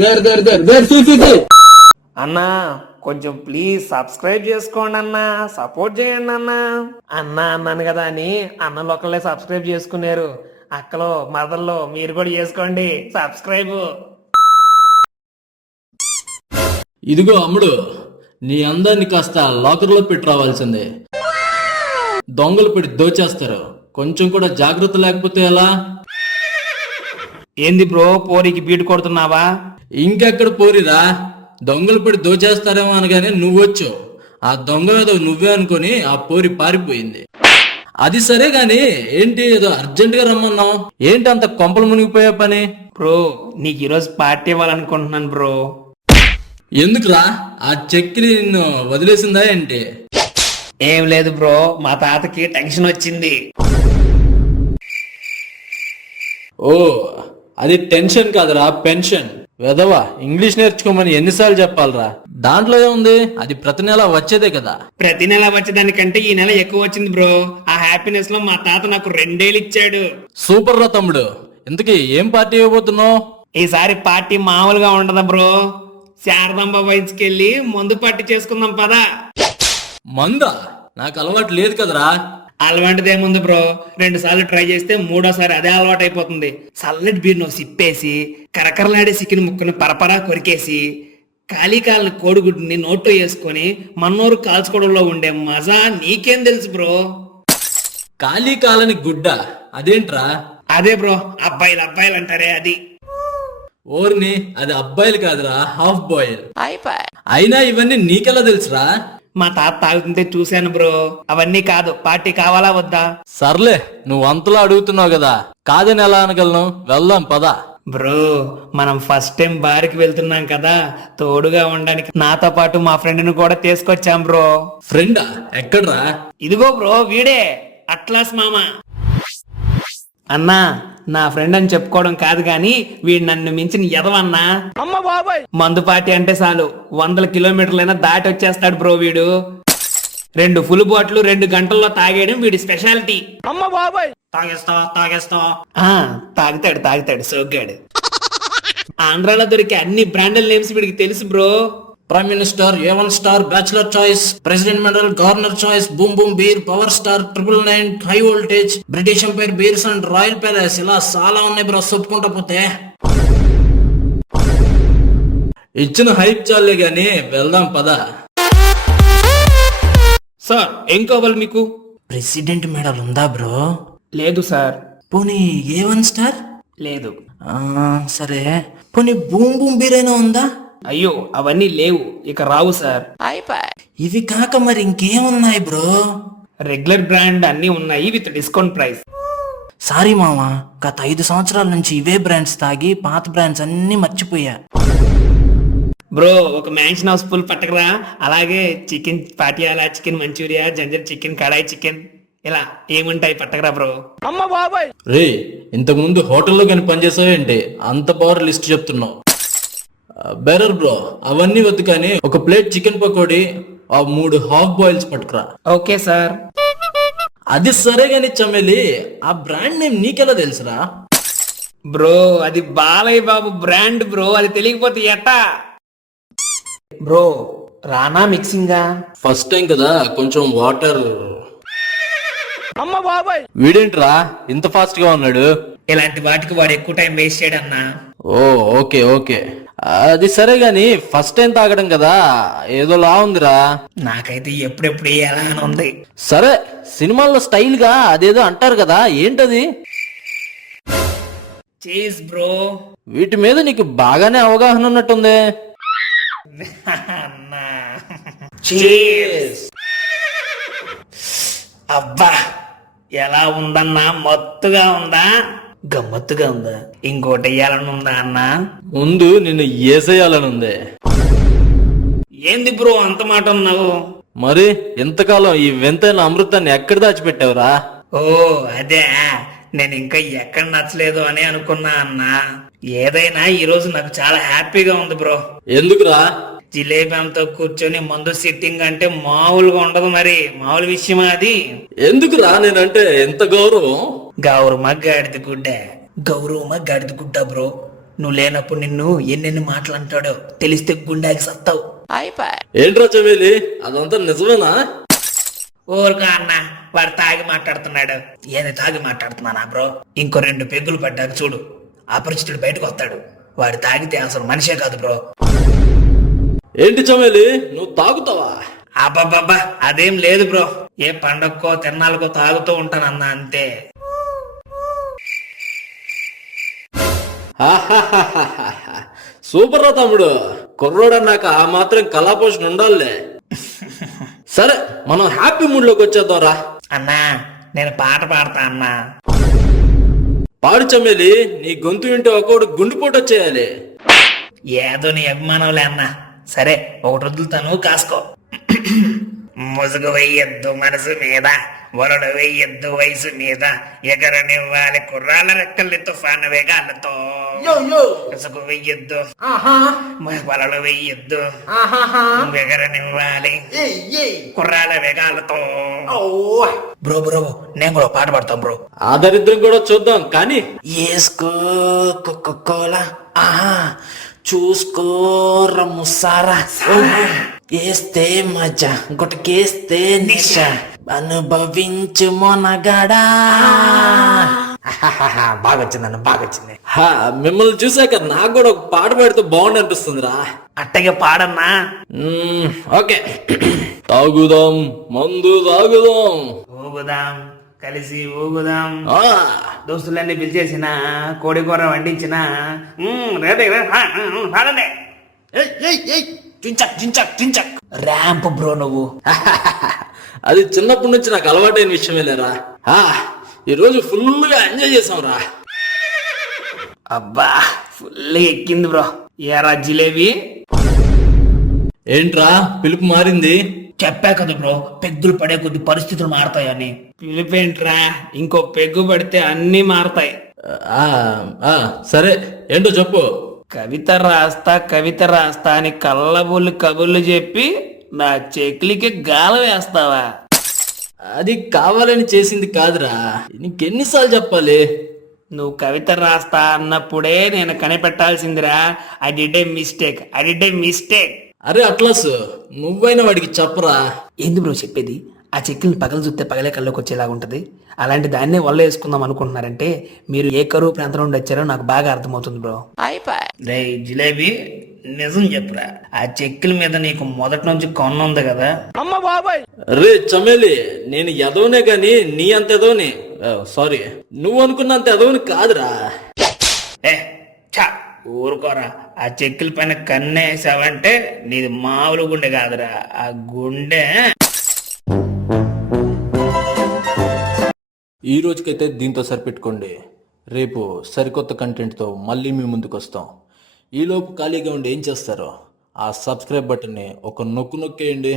There there there there see అన్నా కొంచెం please subscribe చేసుకోండి అన్నా, సపోర్ట్ చేయండి అన్నా. అన్నాను కదా అని అన్నలు ఒకళ్ళే సబ్స్క్రైబ్ చేసుకున్నారు. అక్కలో మదర్లో మీరు కూడా చేసుకోండి సబ్స్క్రైబ్. ఇదిగో అమ్ముడు, నీ అందాన్ని కాస్త లాకర్లో పెట్టి రావాల్సిందే. దొంగలు పెట్టి దోచేస్తారు. కొంచెం కూడా జాగ్రత్త లేకపోతే ఎలా? ఏంది బ్రో పోరికి బీటు కొడుతున్నావా? ఇంకెక్కడ పోరిరా, దొంగలు పెట్టి దోచేస్తారేమో అనగానే నువ్వొచ్చు. ఆ దొంగ మీద నువ్వే అనుకుని ఆ పోరి పారిపోయింది. అది సరే గాని ఏంటి ఏదో అర్జెంట్ గా రమ్మన్నావు, ఏంటి అంత కొంపలు మునిగిపోయే పని? బ్రో నీకు ఈరోజు పార్టీ ఇవ్వాలనుకుంటున్నాను బ్రో. ఎందుకురా, ఆ చక్రి నిన్ను వదిలేసిందా ఏంటి? ఏం లేదు బ్రో, మా తాతకి టెన్షన్ వచ్చింది. ఓ అది టెన్షన్ కాదురా, పెన్షన్. వెదవా, ఇంగ్లీష్ నేర్చుకోమని ఎన్నిసార్లు చెప్పాలరా? దాంట్లో ఏముంది, అది ప్రతి నెల వచ్చేదే కదా. ప్రతి నెల వచ్చేదానికంటే ఈ నెల ఎక్కువ వచ్చింది బ్రో. ఆ హ్యాపీనెస్ లో మా తాత నాకు 2 ఏళ్ళు ఇచ్చాడు. సూపర్ రా తమ్ముడు. ఇంతకీ ఏం పార్టీ ఇవ్వబోతున్నావు? ఈసారి పార్టీ మామూలుగా ఉండదా బ్రో. శారదాంబ వైద్యకి వెళ్ళి మందు పార్టీ చేసుకుందాం పదా. మందా? నాకు అలవాటు లేదు కదరా. అలవాటిదేముంది బ్రో, 2 సార్లు ట్రై చేస్తే 3ఓసారి అదే అలవాటు అయిపోతుంది. చల్లటి బీర్ను సిప్పేసి కరకరలాడే చికెన్ ముక్కను పరపరా కొరికేసి కాళీకాలని కోడిగుడ్డుని నోట్లో వేసుకొని మన్నోరు కాల్చుకోవడంలో ఉండే మజా నీకేం తెలుసు బ్రో. ఖాళీ కాలని గుడ్డ అదేంట్రా? అదే బ్రో, అబ్బాయిలు అంటారే అది. ఓర్ని, అది అబ్బాయిలు కాదురా, హాఫ్ బాయిల్. అయినా ఇవన్నీ నీకెలా తెలుసురా? మా తాత తాగుతుంటే చూశాను బ్రో. అవన్నీ కాదు, పార్టీ కావాలా వద్దా? సర్లే, నువ్వు అంతలా అడుగుతున్నావు కదా, కాదని ఎలా అనగలను? వెళ్దాం పద. బ్రో మనం ఫస్ట్ టైం బార్కి వెళ్తున్నాం కదా, తోడుగా ఉండడానికి నాతో పాటు మా ఫ్రెండ్ ను కూడా తీసుకొచ్చాం బ్రో. ఫ్రెండా? ఎక్కడ్రా? ఇదిగో బ్రో, వీడే అట్లాస్ మామ. అన్నా నా ఫ్రెండ్ అని చెప్పుకోవడం కాదు గాని వీడు నన్ను మించిన ఎదవన్నా. మందు పార్టీ అంటే చాలు 100 కిలోమీటర్లైనా దాటి వచ్చేస్తాడు బ్రో వీడు. 2 ఫుల్ బాటిల్ 2 గంటల్లో తాగేయడం వీడి స్పెషాలిటీ. తాగుతాడు సోగ్గాడు. ఆంధ్రాలో దొరికే అన్ని బ్రాండెడ్ నేమ్స్ వీడికి తెలుసు bro. Prime minister, A1 star, bachelor choice, president medal, governor choice, boom boom beer, power star, 999, high voltage, British empire bears and royal palace, ఇలా చాలా ఉన్నాయి బ్రో. చెప్పుకుంటా పోతే ఇచ్చిన హైప్ చాలే గాని వెళ్దాం పద. సార్ ఏం కావాలి మీకు? ప్రెసిడెంట్ మెడల్ ఉందా బ్రో? లేదు సార్. పోనీ A1 స్టార్? లేదు. సరే, పోనీ బూమ్ బూమ్ బీర్ అయినా ఉందా? అయ్యో అవన్నీ లేవు, ఇక రావు సార్. ఇవి కాక మరి ఇంకేమున్నాయి బ్రో? రెగ్యులర్ బ్రాండ్ అన్ని ఉన్నాయి విత్ డిస్కౌంట్ ప్రైస్. సారీ మామా, గత 5 సంవత్సరాల నుంచి ఇవే బ్రాండ్స్ తాగి పాత బ్రాండ్స్ అన్ని మర్చిపోయా. బ్రో ఒక మ్యాన్షన్ హౌస్ ఫుల్ పట్టకరా, అలాగే chicken Patiala, chicken Manchuria, ginger chicken, kadai chicken, ఇలా ఏముంటాయి పట్టకరా బ్రో. రే, ఇంతకు ముందు హోటల్లో కానీ పనిచేసావేంటి అంత పవర్ లిస్ట్ చెప్తున్నావు? బెటర్ బ్రో, అవన్నీ వద్దు కానీ ఒక ప్లేట్ చికెన్ పకోడీ, ఆ 3 హాఫ్ బాయిల్స్ పట్టుకురా. Okay sir. అది సరే గాని చమ్మేలి, ఆ బ్రాండ్ నేమ్ నీకెలా తెలుసురా? బ్రో అది బాలయ్య బాబు బ్రాండ్ బ్రో, అది తెలియకపోతే ఎట్టా? బ్రో రానా మిక్సింగా? ఫస్ట్ టైం కదా, కొంచెం వాటర్. వీడేంట్రా ఇంత ఫాస్ట్ గా ఉన్నాడు? ఇలాంటి వాటికి వాడు ఎక్కువ టైం వేస్ట్ చేయడన్నా. ఓ ఓకే ఓకే, అది సరే గాని ఫస్ట్ టైం తాగడం కదా, ఏదోలా ఉందిరా. నాకైతే ఎప్పుడెప్పుడు ఎలా అని ఉంది. సరే, సినిమాల్లో స్టైల్ గా అదేదో అంటారు కదా, ఏంటది? Cheese bro. వీటి మీద నీకు బాగానే అవగాహన ఉన్నట్టుంది. అబ్బా ఎలా ఉందన్నా, మత్తుగా ఉందా, గమ్మత్తుగా ఉందా, ఇంకోటి వేయాలని ఉందా అన్న? ముందు నిన్ను ఏసేయాలనుంది. ఏంది బ్రో అంత మాట ఉన్నావు? మరి ఎంతకాలం ఈ వింతైన అమృతాన్ని ఎక్కడ దాచిపెట్టావురా? ఓ అదే, నేను ఇంకా ఎక్కడ నచ్చలేదు అని అనుకున్నా అన్నా. ఏదైనా ఈ రోజు నాకు చాలా హ్యాపీగా ఉంది బ్రో. ఎందుకురా? జిలేబీతో కూర్చొని మందు సిట్టింగ్ అంటే మామూలుగా ఉండదు, మరి మామూలు విషయమా అది? ఎందుకురా నేనంటే ఎంత గౌరవం? గౌరవమా గాడిద గుడ్డ? గౌరవమా గాడిద గుడ్డ బ్రో? నువ్వు లేనప్పుడు నిన్ను ఎన్నెన్ని మాటలు అంటాడో తెలిస్తే గుండాకి సత్తావు. ఏంట్రా చమేలి, అదంతా నిజమేనా? ఊరుకా అన్న, వాడు తాగి మాట్లాడుతున్నాడు. ఏది తాగి మాట్లాడుతున్నానా బ్రో? ఇంకో 2 పెగ్గులు పడ్డాక చూడు, అపరిచితుడు బయటకు వస్తాడు. వాడు తాగితే అసలు మనిషే కాదు బ్రో. ఏంటి చమేలి, నువ్వు తాగుతావా? అబ్బబ్బబ్బా, అదేం లేదు బ్రో. ఏ పండక్కో తిన్నాళ్ళకో తాగుతూ ఉంటానన్నా, అంతే. సూపర్ రా తమ్ముడు, కుర్రోడు అన్నాక ఆ మాత్రం కళాపోషణ ఉండాలే. సరే, మనం హ్యాపీ మూడ్ లోకి వచ్చేద్దాం రా. అన్నా, నేను పాట పాడతా అన్నా. పాడు చమేలి, నీ గొంతు వింటే ఒక్కొక్కడు గుండెపోటు వచ్చేయాలి. ఏదో నీ అభిమానంలే అన్నా. సరే, ఒకటి వదులుతాను, కాసుకో. ముసుగు వెయ్యొద్దు మనసు మీద, వరడు వెయ్యొద్దు వయసు మీద, ఎగరనివ్వాలి కుర్రాళ్ళ రెక్కల్ని తుఫాను వేగాలతో. ముసుగు వెయ్యొద్దు, వలలు వెయ్యొద్దు, ఎగరనివ్వాలి కుర్రాళ్ళ వేగాలతో. బ్రో బ్రో, నేను కూడా పాట పాడతాం బ్రో. ఆ దరిద్రం కూడా చూద్దాం కానీ. ఏసుకో కోలా, చూసుకో రమ్ము సారా, ఏస్తే మజా, గుటకేస్తే నిష, అనుభవించు మొనగాడా. బాగా వచ్చిందన్న, బాగా వచ్చింది. మిమ్మల్ని చూసాక నాకు కూడా ఒక పాట పాడితే బాగుండి అనిపిస్తుందిరా. అట్టగే పాడన్నా. ఓకే. తాగుదాం మందు తాగుదాం, ఊగుదాం కలిసి ఊగుదాం, దోస్తులన్నీ పిలిచేసిన కోడి కూర వండించిన పాడండి. చించక్ చించక్ చించక్ ర్యాంప్ బ్రో నువ్వు. అది చిన్నప్పటి నుంచి నాకు అలవాటైన విషయమే లేరా. ఈ రోజు ఫుల్ గా ఎంజాయ్ చేసాం రా. అబ్బా, ఫుల్ ఎక్కింది బ్రో. ఏరా జిలేబీ, ఏంట్రా పిలుపు మారింది? చెప్పా కదా బ్రో, పెగ్గులు పడే కొద్ది పరిస్థితులు మారతాయని. పిలిపేంట్రా, ఇంకో పెగ్గు పడితే అన్ని మారతాయి. సరే, ఏంటో చెప్పు. కవిత రాస్తా అని కళ్ళబుల్లి కబుర్లు చెప్పి నా చెక్లికి గాల వేస్తావా? అది కావాలని చేసింది కాదురా, నీకెన్నిసార్లు చెప్పాలి? నువ్వు కవిత రాస్తా అన్నప్పుడే నేను కనిపెట్టాల్సిందిరా. I did a mistake. అరే అట్లాస్, నువ్వైనా వాడికి చెప్పరా. ఏంది బ్రో చెప్పేది? ఆ చెక్కుల్ని పగలు చూస్తే పగలే కళ్ళకి వచ్చేలాగా ఉంటది. అలాంటి దాన్నే వల్ల వేసుకుందాం అనుకుంటున్నారంటే మీరు ఏ కరువు ప్రాంతం నుండి వచ్చారో నాకు బాగా అర్థమవుతుంది బ్రో. రే జిలేబీ, నిజం చెప్పురా, ఆ చెక్కుల మీద నీకు మొదటి నుంచి కొన్నుంది కదా? అమ్మ బాబాయ్. రే చమేలి, నేను ఎదవనే గాని నీ అంత ఎదవని, సారీ, నువ్వు అనుకున్నంత ఎదవని కాదురా. ఊరుకోరా, ఆ చెక్కుల పైన కన్నేసావంటే నీది మామూలు గుండె కాదురా, ఆ గుండె. ఈ రోజుకైతే దీంతో సరిపెట్టుకోండి. రేపు సరికొత్త కంటెంట్తో మళ్ళీ మీ ముందుకు వస్తాం. ఈలోపు ఖాళీగా ఉండి ఏం చేస్తారో ఆ సబ్స్క్రైబ్ బటన్ని ఒక నొక్కేయండి.